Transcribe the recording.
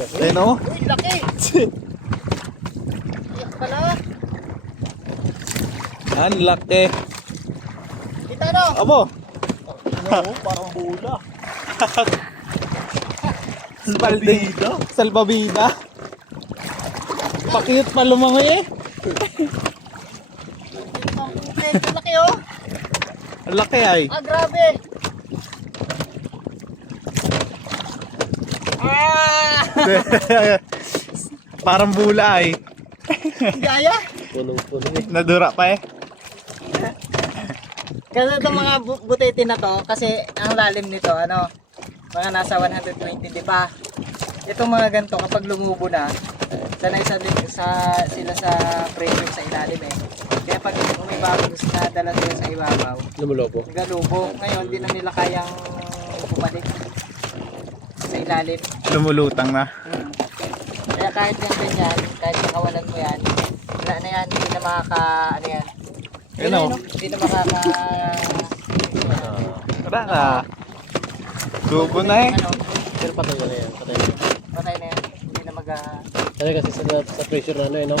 Ayun o. Uy, laki! Iyak pala. Ang laki. Kita no? Abo. Ano, parang bula. Salbabida. Salbabida. Pakiyot pa lumangoy eh. Ang laki oh. Ang laki ay. Ah, grabe. Ah! Parang bula ay. Gaya? Punong-puno eh. Nadura pa eh. Kasi itong mga butete na to, kasi ang lalim nito, ano, mga nasa 120, di ba? Itong mga ganito, kapag lumubo na, sanay sila sa pressure sa ilalim eh. Kaya pag umibabaw, nadala sila sa ibabaw, Lumulobo. galubo. Ngayon, di na nila kayang bumalik sa ilalim. Lumulutang na. Kaya kahit yung ganyan, kahit nakawalan mo yan, wala na yan, hindi na makaka, ano yan. Yun o. Hindi na makaka, Wala na. Subo na eh. ano, Pero patay na yan. Patay na. patay na yan. Hindi na mag, Kasi sa pressure na ano eh, no?